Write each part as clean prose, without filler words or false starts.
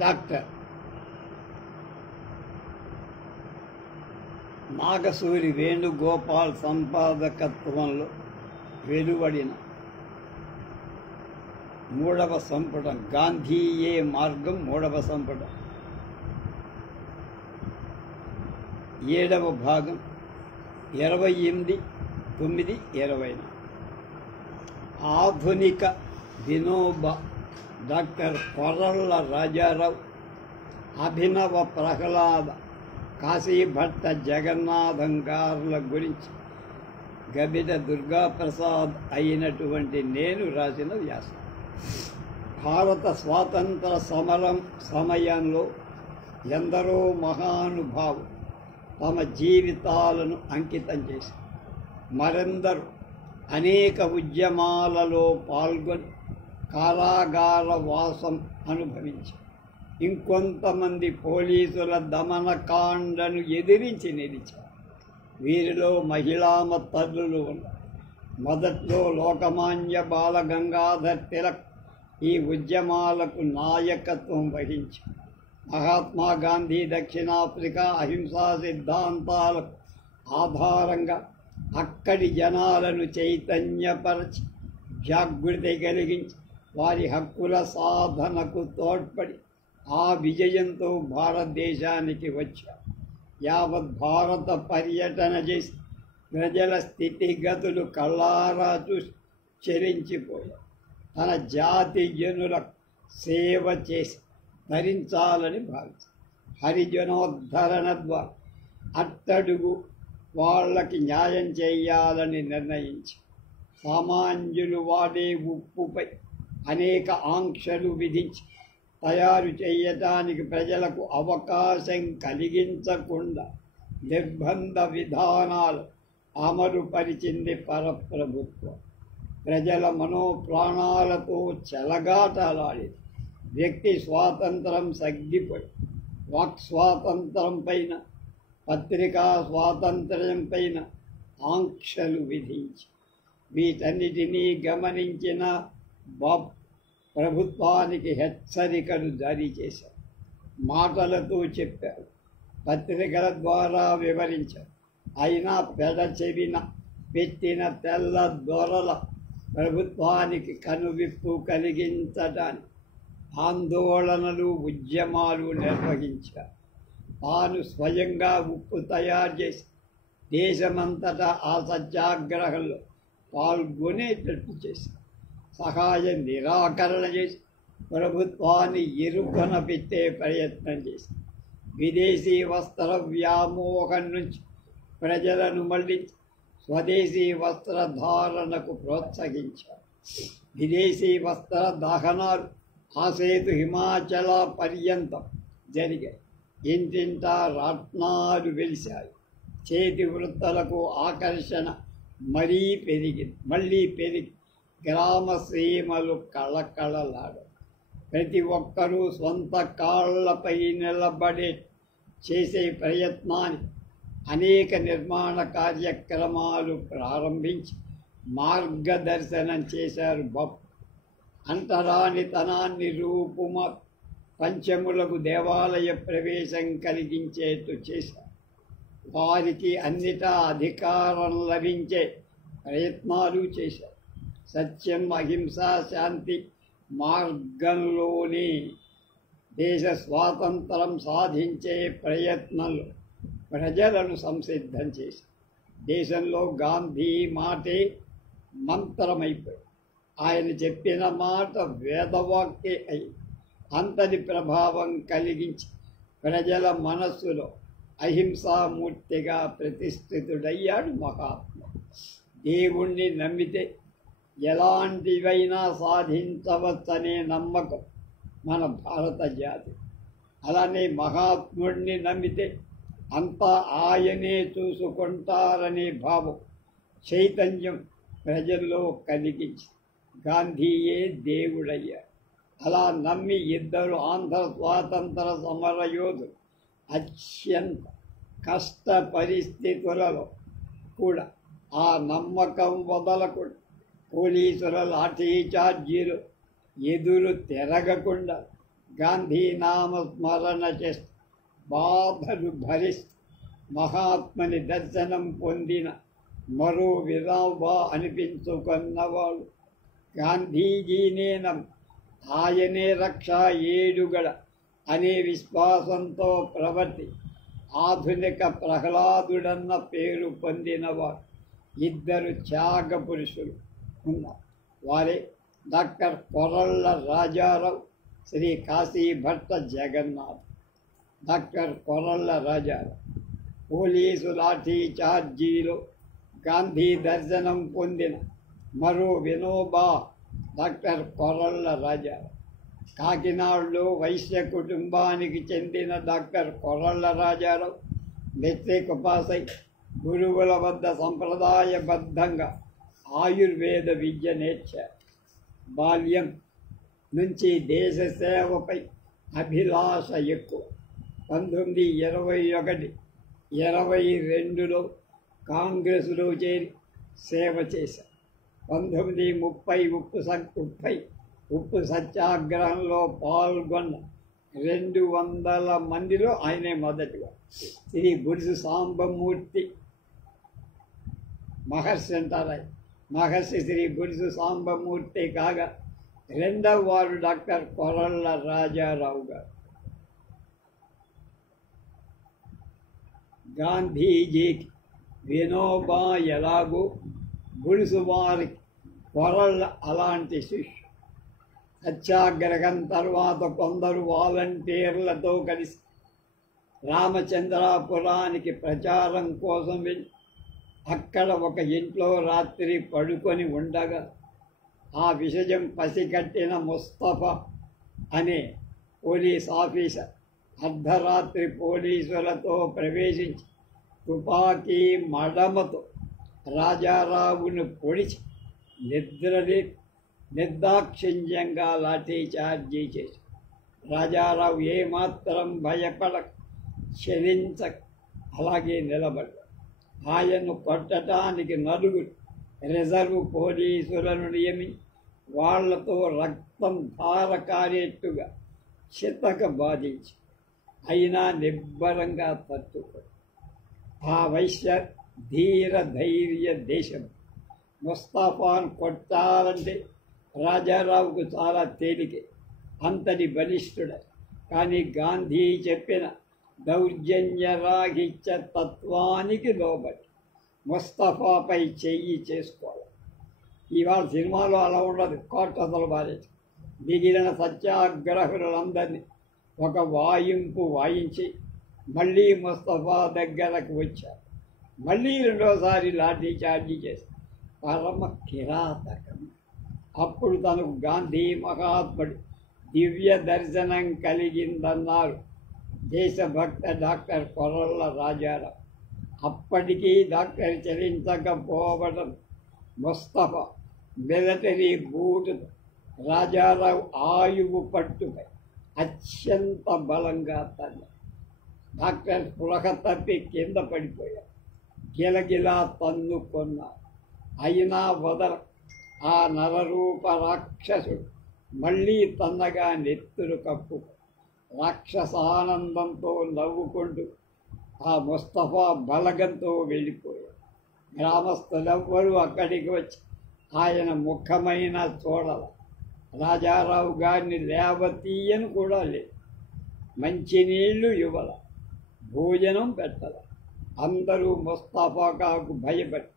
Doctor Nagasuri Venugopal సంపాదకత్వంలో వెలువడిన 3వ సంపుటం గాంధీయే మార్గం 3వ సంపుటం 7వ భాగం 28/9/20. ఆధునిక వినోబ డాక్టర్ కొర్రళ్ళ రాజారావు, అభినవ ప్రహ్లాద, కాశీభట్ట జగన్నాథం గారుల గురించి గబిడ దుర్గాప్రసాద్ అయినటువంటి నేను రాసిన వ్యాసం. భారత స్వాతంత్ర సమరం సమయంలో ఎందరో మహానుభావులు తమ జీవితాలను అంకితం చేశారు. మరెందరూ అనేక ఉద్యమాలలో పాల్గొని కారాగార వాసం అనుభవించారు. ఇంకొంతమంది పోలీసుల దమనకాండను ఎదిరించి నిలిచారు. వీరిలో మహిళామ తల్లులు ఉన్నారు. మొదట్లో లోకమాన్య బాలగంగాధర్ తిలక్ ఈ ఉద్యమాలకు నాయకత్వం వహించారు. మహాత్మా గాంధీ దక్షిణాఫ్రికా అహింసా సిద్ధాంతాలకు ఆధారంగా అక్కడి జనాలను చైతన్యపరచి జాగృతి కలిగించి వారి హక్కుల సాధనకు తోడ్పడి ఆ విజయంతో భారతదేశానికి వచ్చారు. యావత్ భారత పర్యటన చేసి ప్రజల స్థితిగతులు కళ్ళారా చూసి చెరించిపోయారు. తన జాతి జనులకు సేవ చేసి ధరించాలని భావించారు. హరిజనోద్ధరణ ద్వారా అట్టడుగు వాళ్ళకి న్యాయం చేయాలని నిర్ణయించి సామాన్యులు వాడే ఉప్పుపై అనేక ఆంక్షలు విధించి తయారు చేయటానికి ప్రజలకు అవకాశం కలిగించకుండా నిర్బంధ విధానాలు అమలుపరిచింది పరప్రభుత్వం. ప్రజల మనోప్రాణాలతో చెలగాటలాడేది. వ్యక్తి స్వాతంత్రం సగ్గిపోయి వాక్ స్వాతంత్రం పైన, పత్రికా స్వాతంత్ర్యం పైన ఆంక్షలు విధించి వీటన్నిటినీ గమనించిన బాబు ప్రభుత్వానికి హెచ్చరికలు జారీ చేశారు. మాటలతో చెప్పారు, పత్రికల ద్వారా వివరించారు. అయినా పెడచెవిన పెట్టిన తెల్ల దొరల ప్రభుత్వానికి కనువిప్పు కలిగించటానికి ఆందోళనలు, ఉద్యమాలు నిర్వహించారు. తాను స్వయంగా ఉప్పు తయారు చేసి దేశమంతటా ఆ సత్యాగ్రహంలో పాల్గొనేటట్టు చేశారు. సహాయ నిరాకరణ చేసి ప్రభుత్వాన్ని ఇరుకన పెట్టే ప్రయత్నం చేశారు. విదేశీ వస్త్ర వ్యామోహం నుంచి ప్రజలను మళ్లించి స్వదేశీ వస్త్రధారణకు ప్రోత్సహించారు. విదేశీ వస్త్ర దహనాలు ఆసేతు హిమాచల పర్యంతం జరిగాయి. ఇంటింటా రత్నాలు వెలిశాయి. చేతి వృత్తులకు ఆకర్షణ మళ్ళీ పెరిగి గ్రామ సీమలు కళకళలాడు. ప్రతి ఒక్కరూ సొంత కాళ్లపై నిలబడే చేసే ప్రయత్నాన్ని అనేక నిర్మాణ కార్యక్రమాలు ప్రారంభించి మార్గదర్శనం చేశారు. బాబు అంటరానితనాన్ని రూపుమ పంచములకు దేవాలయ ప్రవేశం కలిగించేట్టు చేశారు. వారికి అన్నిటా అధికారం లభించే ప్రయత్నాలు చేశారు. సత్యం, అహింస, శాంతి మార్గంలోనే దేశ స్వాతంత్రం సాధించే ప్రయత్నంలో ప్రజలను సంసిద్ధం చేశారు. దేశంలో గాంధీ మాటే మంత్రమైపోయి ఆయన చెప్పిన మాట వేదవాక్యే అయి అంతటి ప్రభావం కలిగించి ప్రజల మనస్సులో అహింసామూర్తిగా ప్రతిష్ఠితుడయ్యాడు మహాత్మ. దేవుణ్ణి నమ్మితే ఎలాంటివైనా సాధించవచ్చనే నమ్మకం మన భారత జాతి. అలానే మహాత్ముడిని నమ్మితే అంతా ఆయనే చూసుకుంటారనే భావం, చైతన్యం ప్రజల్లో కలిగించి గాంధీయే దేవుడయ్యారు. అలా నమ్మి ఇద్దరు ఆంధ్ర స్వాతంత్ర సమరయోధులు అత్యంత కష్ట పరిస్థితులలో కూడా ఆ నమ్మకం వదలకుండా పోలీసుల లాఠీ చార్జీలు ఎదురు తిరగకుండా గాంధీ నామ స్మరణ చేస్తూ బాధలు భరిస్తూ మహాత్మని దర్శనం పొందిన మరో విరావా అనిపించుకున్నవాడు గాంధీజీనే ఆయనే రక్ష ఏడుగడ అనే విశ్వాసంతో ప్రవర్తి ఆధునిక ప్రహ్లాదుడన్న పేరు పొందినవాడు ఇద్దరు త్యాగ పురుషులు ఉన్నారు. వారే doctor Koralla Rajarao, Sri Kashi Bhatta Jagannath. Doctor Koralla Rajarao police lathi చార్జీలో గాంధీ దర్శనం పొందిన మరో వినోబా డాక్టర్ కొరళ్ళ రాజారావు. కాకినాడలో వైశ్య కుటుంబానికి చెందిన doctor Koralla Rajarao metric pass అయి గురువుల వద్ద సంప్రదాయబద్ధంగా ఆయుర్వేద విద్య నేర్చారు. బాల్యం నుంచి దేశ సేవపై అభిలాష ఎక్కువ. 1921, 22లో కాంగ్రెసులో చేరి సేవ చేశారు. 1930 ఉప్పు సత్యాగ్రహంలో పాల్గొన్న 200 మందిలో ఆయనే మొదటిగా. శ్రీ గురుసు సాంబమూర్తి మహర్షి అంటారు. మహర్షి శ్రీ గురుసు సాంబమూర్తి కాగా రెండవ వారు డాక్టర్ కొరళ్ళ రాజారావు గారు. గాంధీజీకి వినోబా ఎలాగో గురుసు వారికి కొరళ్ళ అలాంటి శిష్యు. సత్యాగ్రహం తర్వాత కొందరు వాలంటీర్లతో కలిసి రామచంద్రాపురానికి ప్రచారం కోసం వెళ్ళి అక్కడ ఒక ఇంట్లో రాత్రి పడుకొని ఉండగా ఆ విషయం పసిగట్టిన ముస్తఫా అనే పోలీస్ ఆఫీసర్ అర్ధరాత్రి పోలీసులతో ప్రవేశించి తుపాకీ మడమతో రాజారావును పొడిచి నిర్దాక్షిణ్యంగా లాఠీ చార్జీ చేసి రాజారావు ఏమాత్రం భయపడక చలించక అలాగే నిలబడ్డాడు. ఆయన్ను కొట్టడానికి 4 రిజర్వ్ పోలీసులను నియమించి వాళ్లతో రక్తం ధార కారేట్టుగా చితక బాధించి అయినా నిబ్బరంగా తట్టుకొని ఆ వైశ్య ధీర ధైర్య దేశం. ముస్తఫాను కొట్టాలంటే రాజారావుకు చాలా తేలికే, అంతటి బలిష్ఠుడే. కానీ గాంధీ చెప్పిన దౌర్జన్యరాహిత్య తత్వానికి లోబడి ముస్తఫాపై చెయ్యి చేసుకోవాలి. ఇవాళ సినిమాలో అలా ఉండదు. కోటతలు బారేసి మిగిలిన సత్యాగ్రహులందరినీ ఒక వాయింపు వాయించి మళ్ళీ ముస్తఫా దగ్గరకు వచ్చారు. మళ్ళీ రెండోసారి లాఠీ చార్జీ చేసి పరమ కిరాతకం. అప్పుడు తనకు గాంధీ మహాత్ముడు దివ్య దర్శనం కలిగిందన్నారు దేశభక్త డాక్టర్ కొరళ్ళ రాజారావు. అప్పటికీ డాక్టర్ చలించకపోవడం ముస్తఫా మిలిటరీ బూటు రాజారావు ఆయువు పట్టుపై అత్యంత బలంగా తన్నాడు. డాక్టర్ స్పృహ తప్పి కింద పడిపోయాడు. గిలగిలా తన్నుకొన్నారు. అయినా వదల ఆ నరరూప రాక్షసుడు మళ్ళీ తన్నగా నెత్తురు కప్పు రాక్షసానందంతో నవ్వుకుంటూ ఆ ముస్తఫా బలగంతో వెళ్ళిపోయాడు. గ్రామస్తులెవ్వరూ అక్కడికి వచ్చి ఆయన ముఖమైన చూడాల. రాజారావు గారిని లేవతీయను కూడా లేదు. మంచినీళ్లు ఇవ్వాల, భోజనం పెట్టాల. అందరూ ముస్తఫాకు భయపడి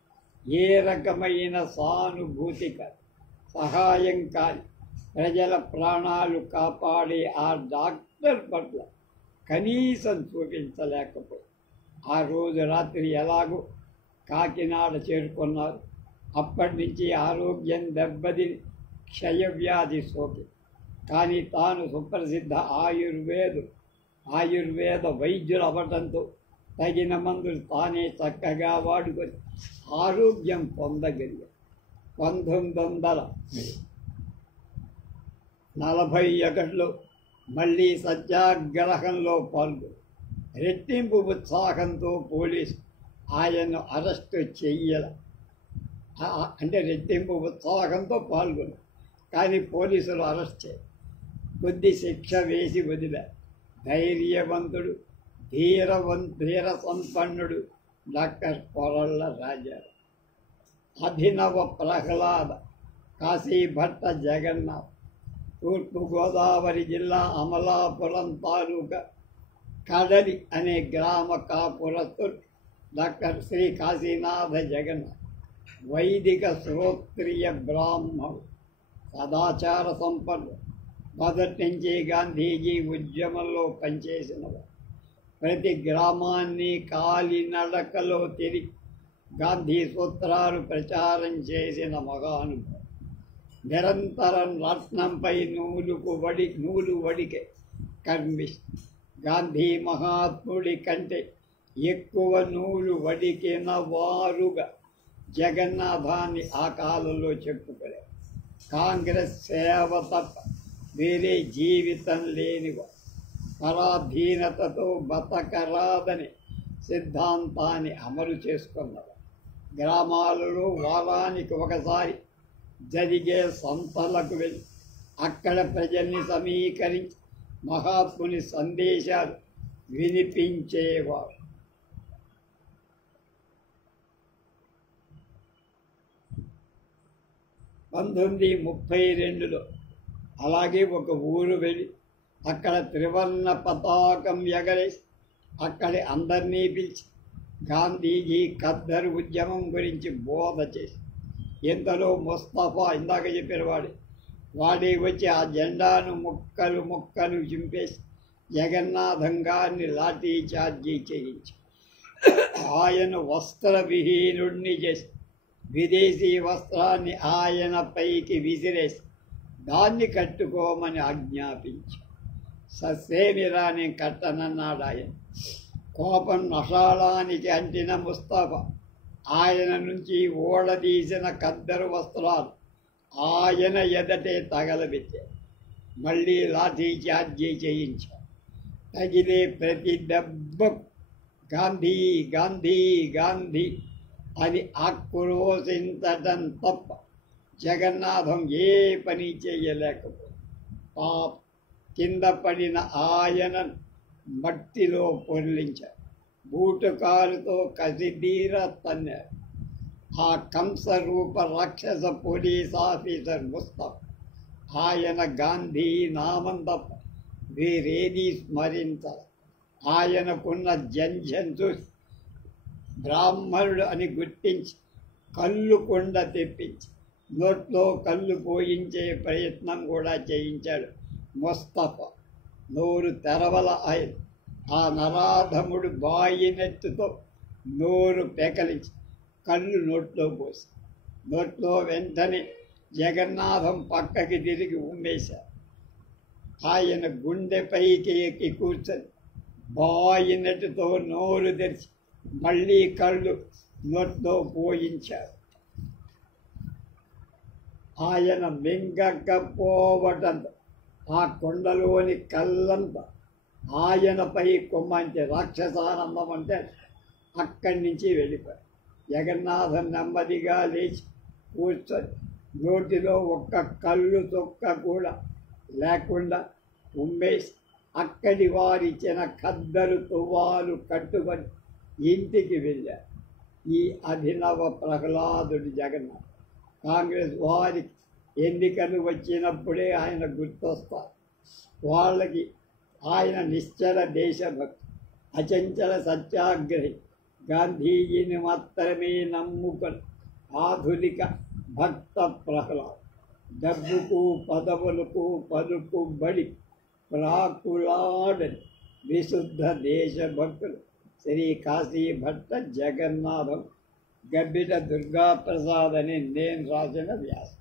ఏ రకమైన సానుభూతి కాదు, సహాయం కాదు, ప్రజల ప్రాణాలు కాపాడే ఆ డాక్టర్ పట్ల కనీసం చూపించలేకపోయి ఆ రోజు రాత్రి ఎలాగో కాకినాడ చేరుకున్నారు. అప్పటి నుంచి ఆరోగ్యం దెబ్బతిని క్షయవ్యాధి సోకి. కానీ తాను సుప్రసిద్ధ ఆయుర్వేద వైద్యులు అవ్వడంతో తగిన మందులు తానే చక్కగా వాడుకొని ఆరోగ్యం పొందగలిగారు. 1941లో మళ్ళీ సత్యాగ్రహంలో పాల్గొని రెట్టింపు ఉత్సాహంతో పోలీసు ఆయన్ను అరెస్టు చెయ్యాల. అంటే రెట్టింపు ఉత్సాహంతో పాల్గొని కానీ పోలీసులు అరెస్ట్ చేయాలి. బుద్ధి శిక్ష వేసి వదిలా. ధైర్యవంతుడు, ధీర సంపన్నుడు డాక్టర్ కొరళ్ళ రాజా. అభినవ ప్రహ్లాద, కాశీభట్ట జగన్నాథ్. తూర్పుగోదావరి జిల్లా అమలాపురం తాలూకా కడలి అనే గ్రామ కాపురస్తుడు డాక్టర్ శ్రీ కాశీనాథ జగన్నాథ్. వైదిక శ్రోత్రియ బ్రాహ్మణుడు, సదాచార సంపన్నుడు. మొదటి నుంచి గాంధీజీ ఉద్యమంలో పనిచేసినవాడు. ప్రతి గ్రామాన్ని కాలినడకలో తిరిగి గాంధీ సూత్రాలు ప్రచారం చేసిన మహానుభావుడు. నిరంతరం రత్నంపై నూలు వడికే కర్మిష్టి. గాంధీ మహాత్ముడి కంటే ఎక్కువ నూలు వడికిన వారుగా జగన్నాథాన్ని ఆ కాలంలో చెప్పుకోలేదు. కాంగ్రెస్ సేవ తప్ప వేరే జీవితం లేనివాడు. పరాధీనతతో బతకరాదని సిద్ధాంతాన్ని అమలు చేసుకున్నవాడు. గ్రామాలలో వారానికి ఒకసారి జరిగే సంతలకు వెళ్ళి అక్కడ ప్రజల్ని సమీకరించి మహాత్ముని సందేశాలు వినిపించేవారు. (1932) అలాగే ఒక ఊరు వెళ్ళి అక్కడ త్రివర్ణ పతాకం ఎగరేసి అక్కడి అందరినీ పిలిచి గాంధీజీ ఖద్దరు ఉద్యమం గురించి బోధ చేసి, ఇంతలో ముస్తఫా ఇందాక చెప్పిన వాడే వచ్చి ఆ జెండాను ముక్కలు చింపేసి జగన్నాథం గారిని లాఠీ చార్జీ చేయించి ఆయన వస్త్రవిహీనుడిని చేసి విదేశీ వస్త్రాన్ని ఆయన పైకి విసిరేసి దాన్ని కట్టుకోమని ఆజ్ఞాపించి, ససేమిరా నేను కట్టనన్నాడు ఆయన. కోపం నషాళానికి అంటిన ముస్తఫా ఆయన నుంచి ఓడదీసిన ఖద్దరు వస్త్రాలు ఆయన ఎదటే తగలబెట్టారు. మళ్ళీ లాఠీ చార్జీ చేయించారు. తగిలే ప్రతి దెబ్బకు గాంధీ గాంధీ గాంధీ అని ఆక్రోశించటం తప్ప జగన్నాథం ఏ పని చేయలేకపోయింది. పాప కింద పడిన ఆయనను మట్టిలో పొర్లించారు. బూటుకారుతో కసిదీర తన్నారు. ఆ కంసరూప రాక్షస పోలీస్ ఆఫీసర్ ముస్తఫా ఆయన గాంధీ నామం తప్ప వేరేది స్మరించారు. ఆయనకున్న జంఝం చూసి బ్రాహ్మణుడు అని గుర్తించి కళ్ళు కొండ తెప్పించి నోట్లో కళ్ళు పోయించే ప్రయత్నం కూడా చేయించాడు ముస్తఫా. నోరు తెరవల ఆయన ఆ నరాధముడు బాయినెత్తుతో నోరు పెకలించి కళ్ళు నోట్లో పోసి నోట్లో వెంటనే జగన్నాథం పక్కకి తిరిగి ఉమ్మేశారు. ఆయన గుండెపైకి ఎక్కి కూర్చొని బాయినెట్టుతో నోరు తెరిచి మళ్ళీ కళ్ళు నోట్లో పోయించారు. ఆయన మింగకపోవటంతో ఆ కొండలోని కళ్ళంతా ఆయనపై కొమ్మంటే రాక్షసానందం అంటే అక్కడి నుంచి వెళ్ళిపోయారు. జగన్నాథం నెమ్మదిగా లేచి కూర్చొని నోటిలో ఒక్క కళ్ళు తొక్క కూడా లేకుండా ఉమ్మేసి అక్కడి వారిచ్చిన ఖద్దరు తువ్వాలు కట్టుకొని ఇంటికి వెళ్ళారు. ఈ అభినవ ప్రహ్లాదుడు జగన్నాథ్ కాంగ్రెస్ వారికి ఎన్నికలు వచ్చినప్పుడే ఆయన గుర్తొస్తారు. వాళ్ళకి ఆయన నిశ్చల దేశభక్తి, అచంచల సత్యాగ్రహి, గాంధీజీని మాత్రమే నమ్ముకొని ఆధునిక భక్త ప్రహ్లాద్. డబ్బుకు పదవులకు పలుకుబడి ప్రాకులాడని విశుద్ధ దేశభక్తులు శ్రీ కాశీభట్ట జగన్నాథం గబ్బిట దుర్గాప్రసాద్ అని నేను రాసిన వ్యాసం.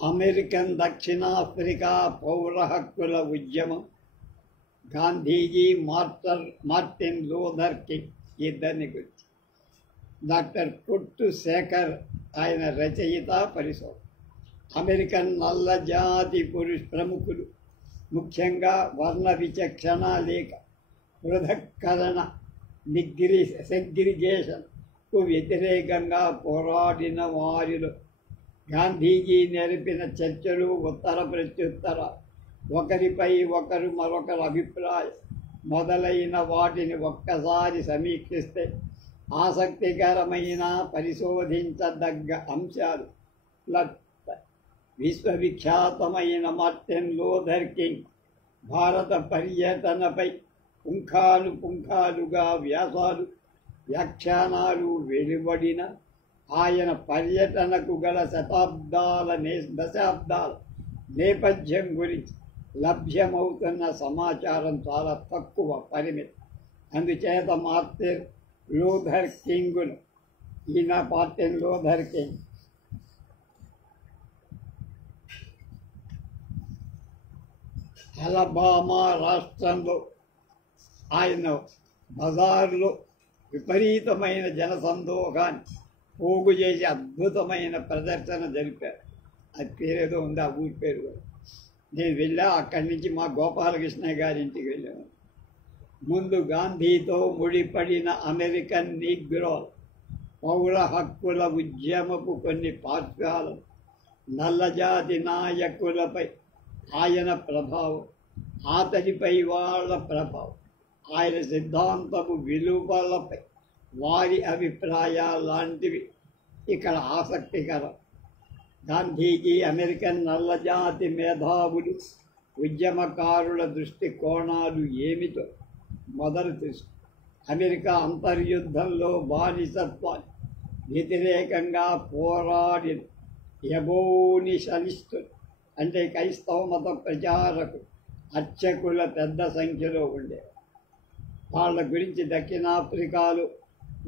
అమెరికన్ దక్షిణాఫ్రికా పౌర హక్కుల ఉద్యమం, గాంధీజీ, మార్టిన్ లూథర్ కింగ్ ఇద్దరిని గురించి. డాక్టర్ కుట్టు శేఖర్ ఆయన రచయిత పరిశోధన. అమెరికన్ నల్ల జాతి ప్రముఖులు ముఖ్యంగా వర్ణ విచక్షణ లేక పృథక్కరణ సెగ్రిగేషన్కు వ్యతిరేకంగా పోరాడిన వారిలో గాంధీజీ నేర్పిన చర్చలు, ఉత్తర ప్రత్యుత్తర, ఒకరిపై ఒకరు మరొకరు అభిప్రాయం మొదలైన వాటిని ఒక్కసారి సమీక్షిస్తే ఆసక్తికరమైన పరిశోధించదగ్గ అంశాలు లభిస్తాయి. విశ్వవిఖ్యాతమైన మార్టిన్ లూథర్ కింగ్ భారత పర్యటనపై పుంఖాలుగా వ్యాసాలు, వ్యాఖ్యానాలు వెలువడిన ఆయన పర్యటనకు గల దశాబ్దాల నేపథ్యం గురించి లభ్యమవుతున్న సమాచారం చాలా తక్కువ, పరిమితి. అందుచేత మార్టిన్ లూథర్ కింగ్ అలబామా రాష్ట్రంలో ఆయన బజార్లో విపరీతమైన జనసందోహాన్ని పోగు చేసి అద్భుతమైన ప్రదర్శన జరిపారు. అది పేరేదో ఉంది, ఆ ఊరి పేరు కూడా. నేను వెళ్ళా, అక్కడి నుంచి మా గోపాలకృష్ణ గారి ఇంటికి వెళ్ళాను. ముందు గాంధీతో ముడిపడిన అమెరికన్ నీగ్రోలు, పౌర హక్కుల ఉద్యమపు కొన్ని పార్శ్వాలు, నల్లజాతి నాయకులపై ఆయన ప్రభావం, అతడిపై వాళ్ళ ప్రభావం, ఆయన సిద్ధాంతపు విలువలపై వారి అభిప్రాయాలు లాంటివి ఇక్కడ ఆసక్తికరం. గాంధీజీ అమెరికన్ నల్లజాతి మేధావులు, ఉద్యమకారుల దృష్టికోణాలు ఏమిటో మొదలు తెలుసు. అమెరికా అంతర్యుద్ధంలో బానిసత్వాన్ని వ్యతిరేకంగా పోరాడిన ఎబోనిషనిస్టులు, అంటే క్రైస్తవ మత ప్రచారకులు, అర్చకుల పెద్ద సంఖ్యలో ఉండేవారు. వాళ్ళ గురించి దక్షిణాఫ్రికాలో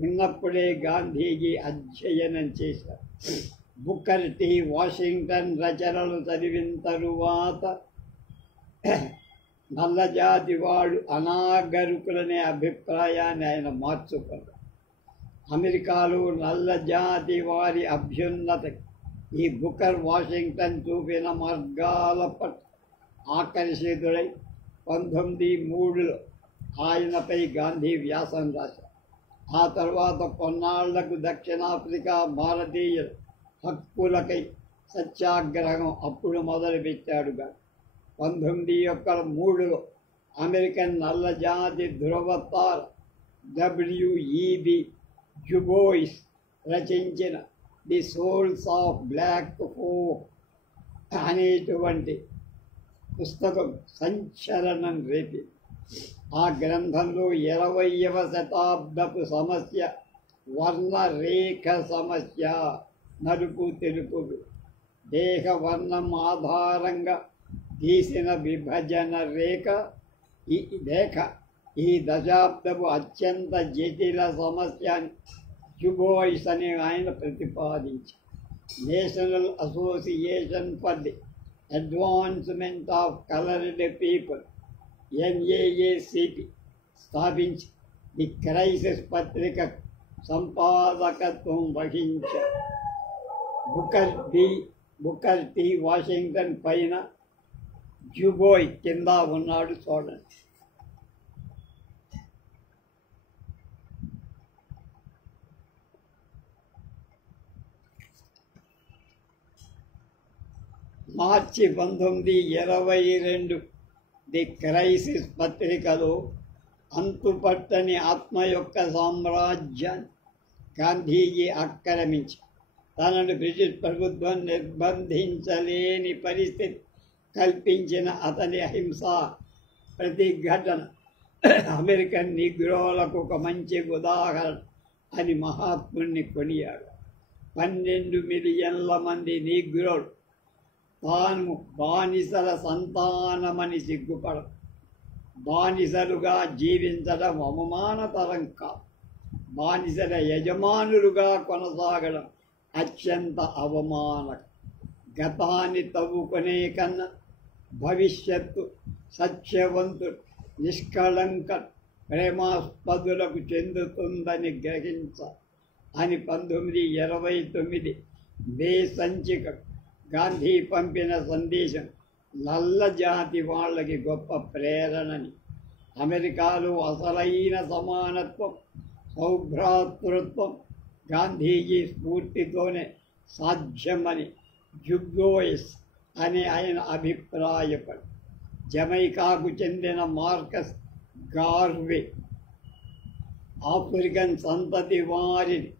ఉన్నప్పుడే గాంధీజీ అధ్యయనం చేశారు. బుక్కర్ టీ వాషింగ్టన్ రచనలు చదివిన తరువాత నల్లజాతి వాడు అనాగరికులనే అభిప్రాయాన్ని ఆయన మార్చుకున్నారు. అమెరికాలో నల్లజాతి వారి అభ్యున్నతకి ఈ బుక్కర్ వాషింగ్టన్ చూపిన మార్గాల పట్ల ఆకర్షితుడై 1903లో ఆయనపై గాంధీ వ్యాసం రాశారు. ఆ తర్వాత కొన్నాళ్లకు దక్షిణాఫ్రికా భారతీయ హక్కులకై సత్యాగ్రహం అప్పుడు మొదలుపెట్టాడుగా. 1903లో అమెరికన్ నల్లజాతి ధృవతార W.E.B. డ్యుబోయిస్ రచించిన The Souls of Black Folk అనేటువంటి పుస్తకం సంచలనం రేపింది. ఆ గ్రంథంలో 20వ శతాబ్దపు సమస్య వర్ణరేఖ సమస్య, నలుపు తెలుపులు, దేహ వర్ణం ఆధారంగా గీసిన విభజన రేఖ ఈ దశాబ్దపు అత్యంత జటిల సమస్య అని డ్యుబోయిస్ అనే ఆయన ప్రతిపాదించి National Association for the Advancement of Colored People NAACP స్థాపించి ది క్రైసిస్ పత్రిక సంపాదకత్వం వహించారు. బుకర్ టీ వాషింగ్టన్ పైన, డ్యుబోయ్ కింద ఉన్నాడు చూడండి. మార్చి 1922 ది క్రైసిస్ పత్రికలో అంతుపట్టని ఆత్మ యొక్క సామ్రాజ్యాన్ని గాంధీజీ ఆక్రమించి తనను బ్రిటిష్ ప్రభుత్వం నిర్బంధించలేని పరిస్థితి కల్పించిన అతని అహింసా ప్రతిఘటన అమెరికన్ నీగ్రోలకు ఒక మంచి ఉదాహరణ అని మహాత్ముని కొనియాడు. 12 మిలియన్ల మంది నీగ్రోలు తాను బానిసల సంతానమని సిగ్గుపడం, బానిసలుగా జీవించడం అవమానతరం కాదు, బానిసల యజమానులుగా కొనసాగడం అత్యంత అవమానకరం. గతాన్ని తవ్వుకునే కన్నా భవిష్యత్తు సత్యవంతుడు, నిష్కళంక, ప్రేమాస్పదులకు చెందుతుందని గ్రహించ అని 1929 మే సంచిక గాంధీ పంపిన సందేశం నల్ల జాతి వాళ్ళకి గొప్ప ప్రేరణని, అమెరికాలో అసలైన సమానత్వం, సౌభ్రాతృత్వం గాంధీజీ స్ఫూర్తితోనే సాధ్యమని జుగ్గోయిస్ అని ఆయన అభిప్రాయపడు. జమైకాకు చెందిన మార్కస్ గార్వే ఆఫ్రికన్ సంతతి వారిని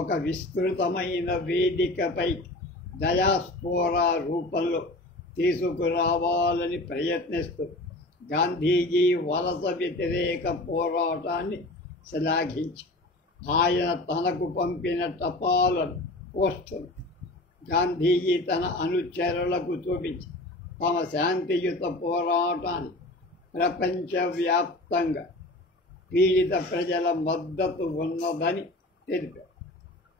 ఒక విస్తృతమైన వేదికపై డయాస్పోరా రూపంలో తీసుకురావాలని ప్రయత్నిస్తూ గాంధీజీ వలస వ్యతిరేక పోరాటాన్ని శ్లాఘించి ఆయన తనకు పంపిన టపాలను పోస్టులు గాంధీజీ తన అనుచరులకు చూపించి తమ శాంతియుత పోరాటాన్ని ప్రపంచవ్యాప్తంగా పీడిత ప్రజల మద్దతు ఉన్నదని తెలిపారు.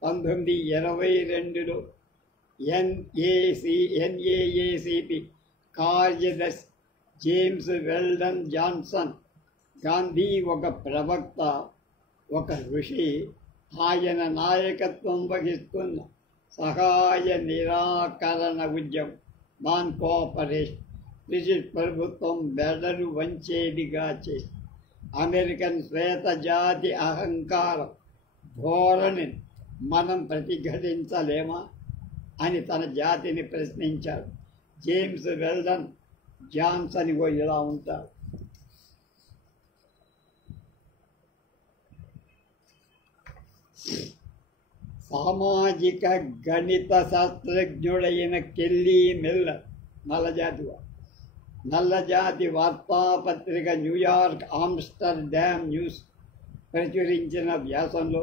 1922లో NAACP కార్యదర్శి జేమ్స్ వెల్డన్ జాన్సన్ గాంధీ ఒక ప్రవక్త, ఒక ఋషి, ఆయన నాయకత్వం వహిస్తున్న సహాయ నిరాకరణ ఉద్యమం నాన్ కోఆపరేషన్ బ్రిటిష్ ప్రభుత్వం బెడలు వంచేదిగా చేసి అమెరికన్ శ్వేత జాతి అహంకారం ధోరణిని మనం ప్రతిఘటించలేమా అని తన జాతిని ప్రశ్నించాడు. జేమ్స్ వెల్డన్ జాన్సన్ ఇలా ఉంటాడు. సామాజిక గణిత శాస్త్రజ్ఞుడైన కెల్లీ మిల్లర్ నల్లజాతి వార్తాపత్రిక న్యూయార్క్ ఆమ్స్టర్డామ్ న్యూస్ ప్రచురించిన వ్యాసంలో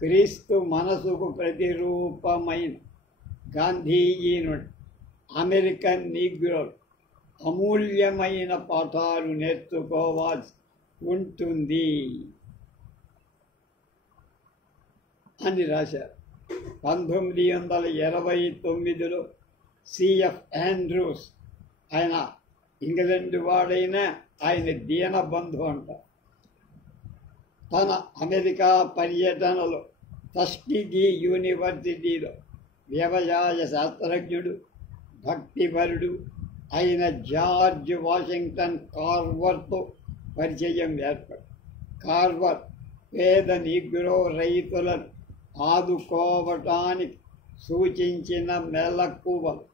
క్రీస్తు మనసుకు ప్రతిరూపమైన గాంధీజీ నుండి అమెరికన్ నీగ్రోలు అమూల్యమైన పాఠాలు నేర్చుకోవాల్సి ఉంటుంది అని రాశారు. 1929లో సిఎఫ్ ఆండ్రూస్, ఆయన ఇంగ్లాండ్ వాడైనా ఆయన దీనబంధు అంట, తన అమెరికా పర్యటనలో టస్కగీ యూనివర్సిటీలో వ్యవసాయ శాస్త్రజ్ఞుడు, భక్తిపరుడు అయిన జార్జ్ వాషింగ్టన్ కార్వర్తో పరిచయం ఏర్పడి కార్వర్ పేద నీగ్రో రైతులను ఆదుకోవటానికి సూచించిన మెలకువలు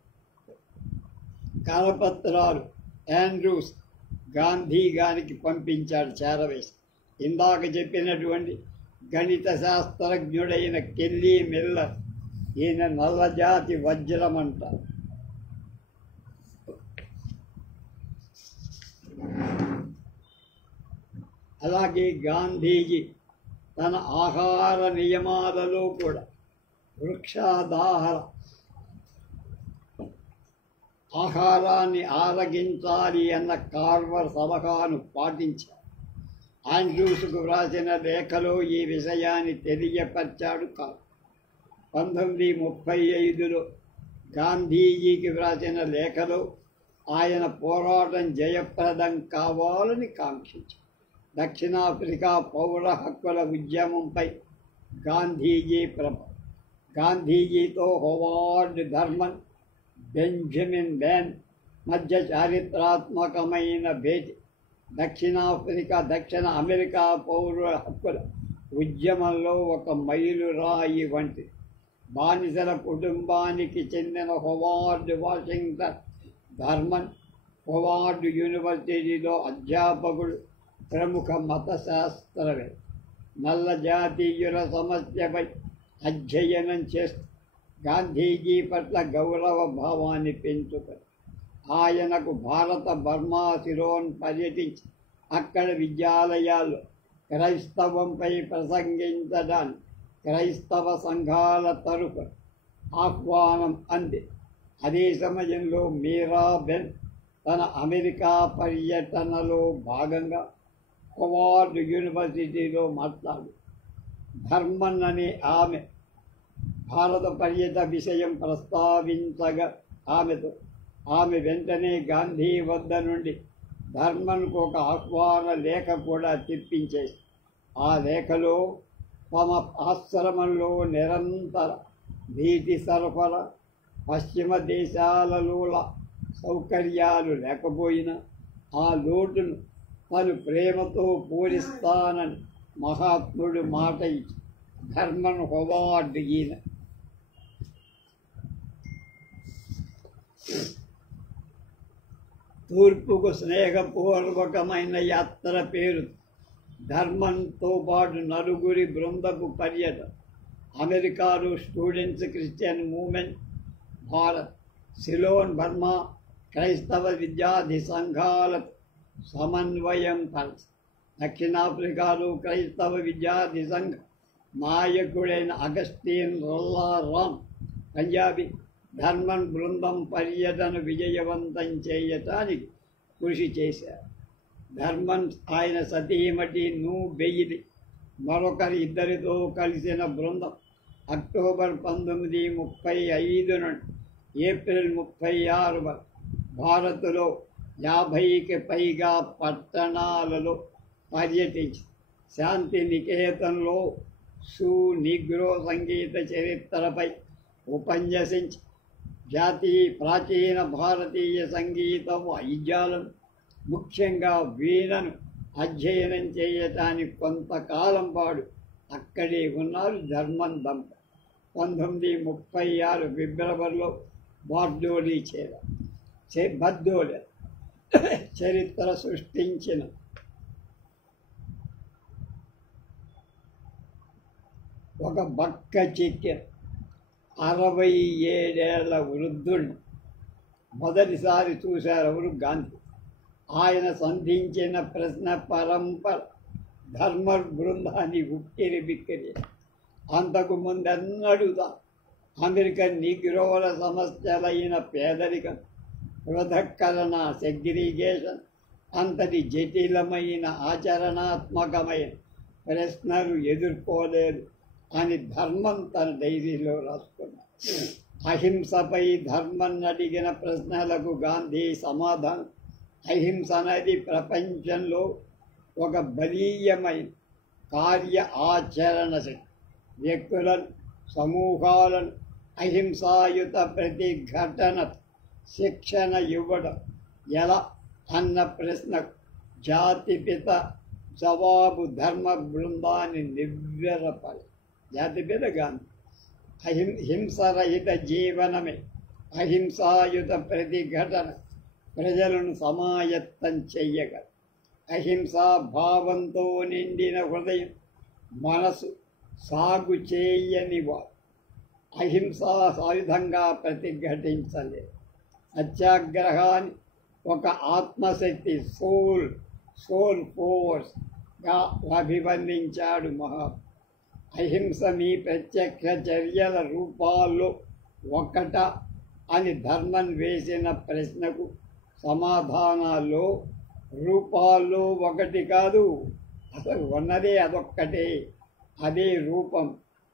కరపత్రాలు ఆండ్రూస్ గాంధీ గారికి పంపించాడు చేరవేసి. ఇందాక చెప్పినటువంటి గణిత శాస్త్రజ్ఞుడైన కెల్లీ మిల్లర్ ఈయన నల్లజాతి వజ్రమంట. అలాగే గాంధీజీ తన ఆహార నియమాలలో కూడా వృక్షాధార ఆహారాన్ని ఆరగించాలి అన్న కార్వర్ సలహాను పాటించారు. ఆండ్రూస్కు వ్రాసిన లేఖలో ఈ విషయాన్ని తెలియపరిచాడు కాదు. 1935లో గాంధీజీకి వ్రాసిన లేఖలో ఆయన పోరాటం జయప్రదం కావాలని కాంక్షించారు. దక్షిణాఫ్రికా పౌర హక్కుల ఉద్యమంపై గాంధీజీ ప్రభావం, గాంధీజీతో హోవార్డ్ థర్మన్, బెంజమిన్ బెన్ మధ్య చారిత్రాత్మకమైన భేటీ దక్షిణ అమెరికా పౌర హక్కుల ఉద్యమంలో ఒక మైలురాయి వంటి. బానిసల కుటుంబానికి చెందిన హోవార్డ్ వాషింగ్టన్ థర్మన్ హోవార్డ్ యూనివర్సిటీలో అధ్యాపకుడు, ప్రముఖ మత శాస్త్రవేత్త. నల్ల జాతీయుల సమస్యపై అధ్యయనం చేస్తూ గాంధీజీ పట్ల గౌరవ భావాన్ని పెంచుకొని ఆయనకు భారత బర్మా సిలోన్ పర్యటించి అక్కడ విద్యాలయాల్లో క్రైస్తవంపై ప్రసంగించడానికి క్రైస్తవ సంఘాల తరఫున ఆహ్వానం అంది. అదే సమయంలో మీరాబెన్ తన అమెరికా పర్యటనలో భాగంగా హోవార్డ్ యూనివర్సిటీలో మాట్లాడు. ధర్మన్ అనే ఆమె భారత పర్యటన విషయం ప్రస్తావించగా ఆమె వెంటనే గాంధీ వద్ద నుండి ధర్మన్కు ఒక ఆహ్వాన లేఖ కూడా తెప్పించేసి ఆ లేఖలో తమ ఆశ్రమంలో నిరంతర నీటి సరఫరా, పశ్చిమ దేశాలలో సౌకర్యాలు లేకపోయినా ఆ లోటును తను ప్రేమతో పూరిస్తానని మహాత్ముడు మాట ఇచ్చి ధర్మన్ హోవార్డ్ ఈయన తూర్పుకు స్నేహపూర్వకమైన యాత్ర పేరు ధర్మంతో పాటు నలుగురి బృందపు పర్యటన, అమెరికాలో students Christian movement, Bharat, Ceylon Burma క్రైస్తవ విద్యార్థి సంఘాల సమన్వయం కలిసి, దక్షిణాఫ్రికాలో క్రైస్తవ విద్యార్థి సంఘ నాయకుడైన అగస్టిన్ రొల్లారామ్ పంజాబీ ధర్మన్ బృందం పర్యటన విజయవంతం చేయటానికి కృషి చేశారు. ధర్మన్ ఆయన సతీమటి బెయిలీ మరొకరి ఇద్దరితో కలిసిన బృందం అక్టోబర్ 1935 నుండి ఏప్రిల్ 36 వరకు భారత్లో 50కి పైగా పట్టణాలలో పర్యటించి శాంతి నికేతన్లో నీగ్రో సంగీత చరిత్రపై ఉపన్యసించి ప్రాచీన భారతీయ సంగీత వాయిద్యాలను ముఖ్యంగా వీణను అధ్యయనం చేయటానికి కొంతకాలం పాటు అక్కడే ఉన్నారు ధర్మన్ దంపతులు. 1936 ఫిబ్రవరిలో బార్డోలీ బర్దోలి చరిత్ర సృష్టించిన ఒక బక్క చిక్కిన 67 ఏళ్ల వృద్ధుడిని మొదటిసారి చూశారు ఎవరు? గాంధీ. ఆయన సంధించిన ప్రశ్న పరంపర ధర్మ బృందాన్ని ఉక్కిరి బిక్కిరి. అంతకు ముందెన్నడూ అమెరికన్ నిగ్రోల సమస్యలైన పేదరికం, పృథక్కరణ, సెగ్రిగేషన్ అంతటి జటిలమైన ఆచరణాత్మకమైన ప్రశ్నలు ఎదుర్కోలేదు అని ధర్మం తన డైరీలో రాసుకున్నాడు. అహింసపై ధర్మం అడిగిన ప్రశ్నలకు గాంధీ సమాధానం, అహింస అనేది ప్రపంచంలో ఒక బలీయమైన కార్య ఆచరణ శక్తి. వ్యక్తులను, సమూహాలను అహింసాయుత ప్రతిఘటన శిక్షణ ఇవ్వడం ఎలా అన్న ప్రశ్నకు జాతిపిత జవాబు ధర్మ బృందాన్ని నివ్వెరపడి. జాతిపిత గాంధీ హింసరహిత జీవనమే అహింసాయుత ప్రతిఘటన ప్రజలను సమాయత్తం చెయ్యగలరు. అహింసా భావంతో నిండిన హృదయం, మనసు సాగు చేయని వారు అహింసా సాయుధంగా ప్రతిఘటించలేదు. సత్యాగ్రహాన్ని ఒక ఆత్మశక్తి సోల్ ఫోర్స్గా అభివర్ణించాడు మహాత్మ. అహింస మీ ప్రత్యక్ష చర్యల రూపాల్లో ఒకట అని ధర్మన్ వేసిన ప్రశ్నకు సమాధానాల్లో రూపాల్లో ఒకటి కాదు, అసలు ఉన్నదే అదొక్కటే, అదే రూపం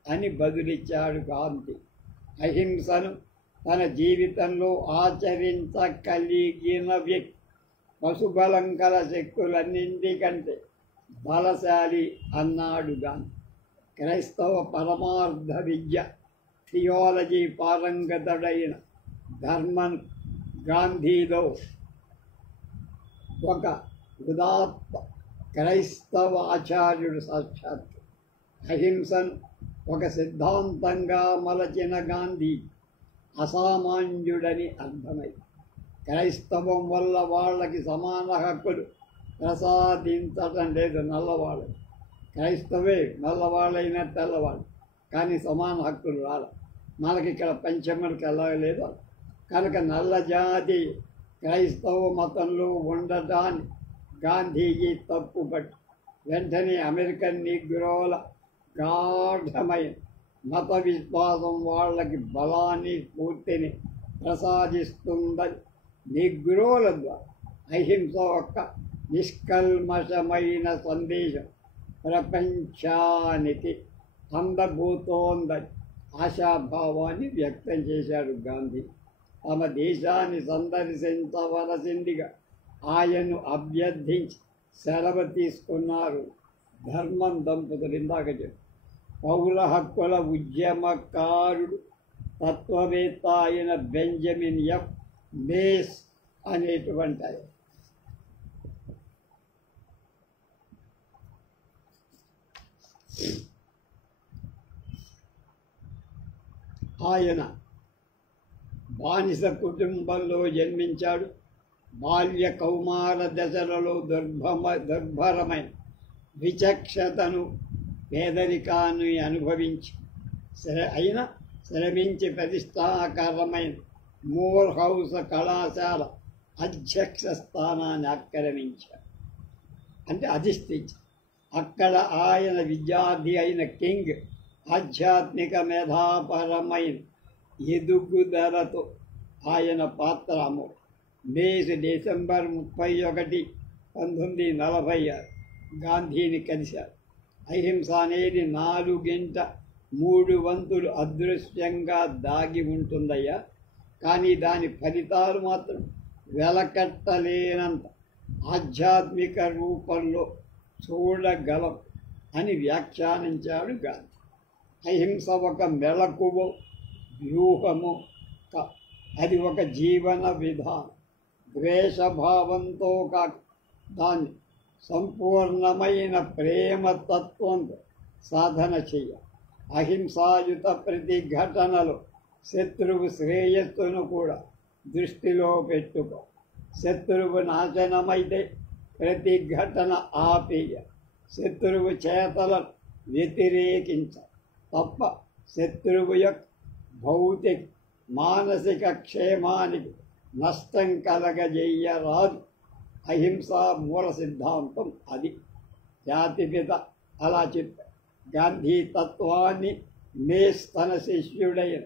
అని బదులిచ్చాడు గాంధీ. అహింసను తన జీవితంలో ఆచరించగలిగిన వ్యక్తి పశుబలం కల శక్తులన్నింటికంటే బలశాలి అన్నాడు గాంధీ. క్రైస్తవ పరమార్థ విద్య థియాలజీ పారంగతుడైన ధర్మన్ గాంధీలో ఒక ఉదాత్త క్రైస్తవ ఆచార్యుడు సాక్షాత్. అహింసను ఒక సిద్ధాంతంగా మలచిన గాంధీ అసామాన్యుడని అర్థమై క్రైస్తవం వల్ల వాళ్ళకి సమాన హక్కులు ప్రసాదించటం లేదు. నల్లవాళ్ళకి క్రైస్తవే నల్లవాళ్ళైనా తెల్లవాళ్ళు, కానీ సమాన హక్కులు రాల. మనకి ఇక్కడ పంచమలకు ఎలాగలేదు. కనుక నల్ల జాతి క్రైస్తవ మతంలో ఉండటాన్ని గాంధీజీ తప్పుపట్టి వెంటనే అమెరికన్ నిగ్రోల గాఢమైన మత విశ్వాసం వాళ్ళకి బలాన్ని, స్ఫూర్తిని ప్రసాదిస్తుందని నిగ్రోల ద్వారా అహింస యొక్క నిష్కల్మషమైన సందేశం ప్రపంచానికి అందబోతోందని ఆశాభావాన్ని వ్యక్తం చేశాడు గాంధీ. తమ దేశాన్ని సందర్శించవలసిందిగా ఆయన్ను అభ్యర్థించి సెలవు తీసుకున్నారు ధర్మన్ దంపతులు. ఇందాక చెప్పు పౌర హక్కుల ఉద్యమకారుడు, తత్వవేత్త అయిన బెంజమిన్ ఎఫ్ మేస్ అనేటువంటి ఆయన బానిస కుటుంబంలో జన్మించాడు. బాల్య కౌమార దశలలో దుర్భరమైన విచక్షతను పేదరికాన్ని అనుభవించి శ్రమించి ప్రతిష్టాకరమైన మోర్ హౌస్ కళాశాల అధ్యక్ష స్థానాన్ని ఆక్రమించారు, అంటే అధిష్ఠించారు. అక్కడ ఆయన విద్యార్థి అయిన కింగ్ ఆధ్యాత్మిక మేధాపరమైన ఎదుగుదలతో ఆయన పాత్ర అమోఘం. డిసెంబర్ 31, 1946 గాంధీని కలిశారు. అహింస అనేది 4/3 అదృశ్యంగా దాగి ఉంటుందయ్యా, కానీ దాని ఫలితాలు మాత్రం వెలకట్టలేనంత ఆధ్యాత్మిక రూపంలో చూడగలం అని వ్యాఖ్యానించాడు గాంధీ. అహింస ఒక మెలకువ వ్యూహము, అది ఒక జీవన విధానం. ద్వేషభావంతో కాక దాన్ని సంపూర్ణమైన ప్రేమతత్వంతో సాధన చేయాలి. అహింసాయుత ప్రతిఘటనలో శత్రువు శ్రేయస్సును కూడా దృష్టిలో పెట్టుకో. శత్రువు నాశనమైతే ప్రతిఘటన ఆపేయ. శత్రువు చేతలను వ్యతిరేకించ తప్ప శత్రువు యొక్క భౌతిక మానసిక క్షేమానికి నష్టం కలగజేయరాదు. అహింసా మూల సిద్ధాంతం అది. జాతిపిత అలా చెప్పారు. గాంధీ తత్వాన్ని మేస్ తన శిష్యుడైన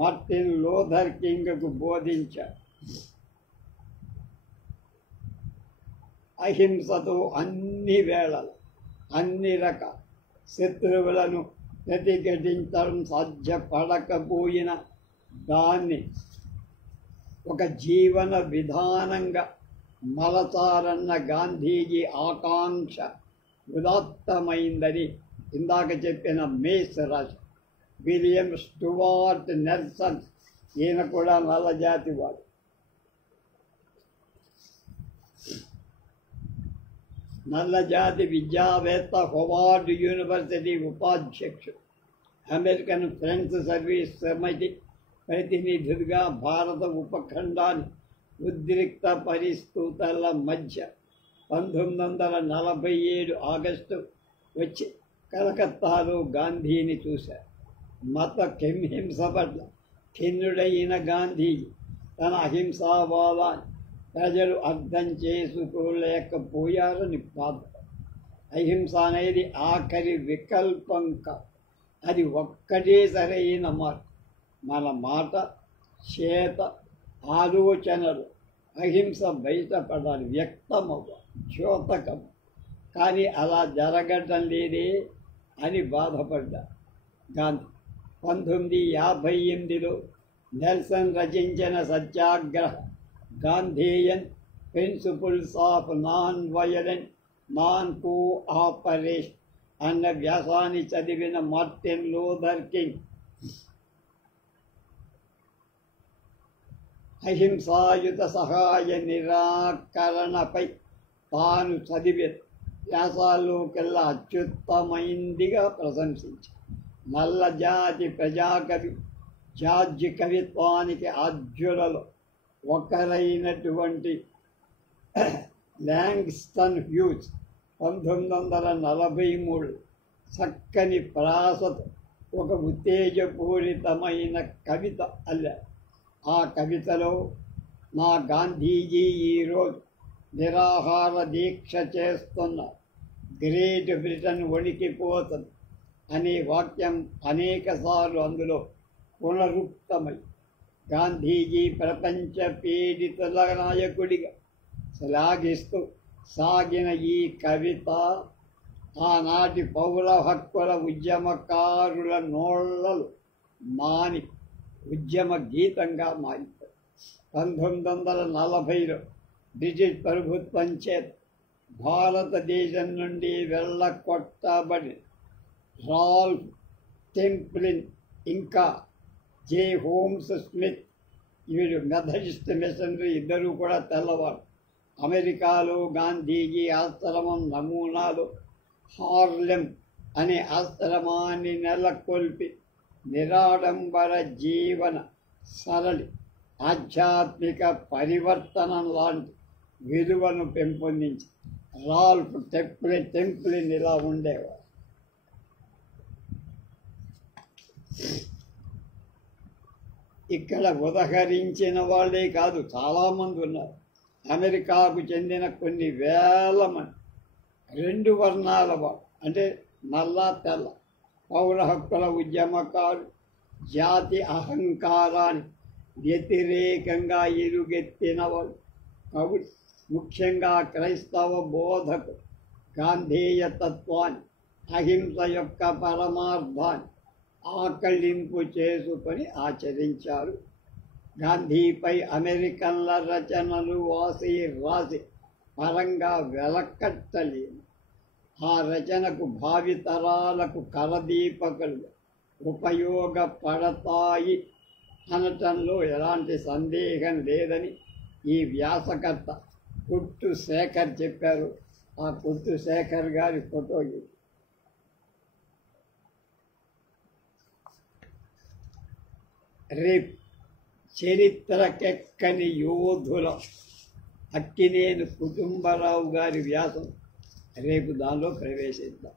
మార్టిన్ లూథర్ కింగ్కు బోధించాడు. అహింసతో అన్ని వేళలు అన్ని రకాల శత్రువులను ప్రతిఘటించడం సాధ్యపడకపోయినా దాన్ని ఒక జీవన విధానంగా మలచారన్న గాంధీజీ ఆకాంక్ష ఉదాత్తమైందని ఇందాక చెప్పిన మేస్ రాజు. విలియం స్టూవర్ట్ నెల్సన్, ఈయన కూడా నల్లజాతి వాడు. నల్లజాతి విద్యావేత్త, హోవార్డ్ యూనివర్సిటీ ఉపాధ్యక్షుడు, అమెరికన్ ఫ్రెండ్స్ సర్వీస్ సమితి ప్రతినిధులుగా భారత ఉపఖండాన్ని ఉద్రిక్త పరిస్థితుల మధ్య 1947 ఆగస్టు వచ్చి కలకత్తాలో గాంధీని చూశారు. మత హింస పట్ల ఖిన్నుడైన గాంధీజీ తన అహింసావాదాన్ని ప్రజలు అర్థం చేసుకోలేకపోయారని బాధ. అహింస అనేది ఆఖరి వికల్పం కాదు, అది ఒక్కటే సరైన మార్గం. మన మాట, చేత, ఆలోచనలు అహింస బయటపడాలి, వ్యక్తమవ్వాలి, ద్యోతకం. కానీ అలా జరగటం లేదే అని బాధపడ్డారు గాంధీ. 1958లో నెల్సన్ రచించిన Satyagraha Gandhian Principles of Non Violent Non Cooperation అన్న వ్యాసాన్ని చదివిన మార్టిన్ లూథర్ కింగ్ అహింసాయుత సహాయ నిరాకరణపై తాను చదివే వ్యాసాల్లోకెల్లా అత్యుత్తమైందిగా ప్రశంసించారు. నల్లజాతి ప్రజాకవి, జార్జ్ కవిత్వానికి ఆద్యులలో ఒకరైనటువంటి లాంగ్స్టన్ హ్యూజ్ 1943 చక్కని ప్రాసతో ఒక ఉత్తేజపూరితమైన కవిత అల్లారు. ఆ కవితలో నా గాంధీజీ ఈరోజు నిరాహార దీక్ష చేస్తున్న గ్రేట్ బ్రిటన్ వణికిపోతుంది అనే వాక్యం అనేకసార్లు అందులో పునరుక్తమై గాంధీజీ ప్రపంచ పీడితుల నాయకుడిగా శ్లాఘిస్తూ సాగిన ఈ కవిత ఆనాటి పౌర హక్కుల ఉద్యమకారుల నోళ్లలు మాని ఉద్యమ గీతంగా మారింది. 1940లో బ్రిటిష్ ప్రభుత్వం చేత భారతదేశం నుండి వెళ్ళకొట్టబడి రాల్ఫ్ టెంప్లిన్ ఇంకా జే హోమ్స్ స్మిత్, వీరు మెథడిస్ట్ మిషనరీ, ఇద్దరూ కూడా తెల్లవారు. అమెరికాలో గాంధీజీ ఆశ్రమం నమూనాలో హార్లెమ్ అనే ఆశ్రమాన్ని నెలకొల్పి నిరాడంబర జీవన సరళి ఆధ్యాత్మిక పరివర్తనం లాంటి విలువను పెంపొందించి రాల్ఫ్ టెంప్లిన్ ఇలా ఉండేవారు. ఇక్కడ ఉదహరించిన వాళ్ళే కాదు, చాలామంది ఉన్నారు. అమెరికాకు చెందిన కొన్ని వేల మంది 2 వర్ణాల వారు, అంటే నల్ల తెల్ల పౌర హక్కుల ఉద్యమకారు, జాతి అహంకారాన్ని వ్యతిరేకంగా ఎలుగెత్తిన వాళ్ళు, కవులు, ముఖ్యంగా క్రైస్తవ బోధకులు గాంధేయ తత్వాన్ని, అహింస యొక్క పరమార్థాన్ని ఆకళింపు చేసుకొని ఆచరించారు. గాంధీపై అమెరికన్ల రచనలు రాసి పరంగా వెలకట్టలేము. ఆ రచనకు భావితరాలకు కరదీపకులు ఉపయోగపడతాయి అనటంలో ఎలాంటి సందేహం లేదని ఈ వ్యాసకర్త కుట్టు శేఖర్ చెప్పారు. ఆ కుట్టు శేఖర్ గారి ఫోటో ఇది. రేపు చరిత్రకెక్కని యోధుల అక్కినేని కుటుంబరావు గారి వ్యాసం రేపు దానిలో ప్రవేశిద్దాం.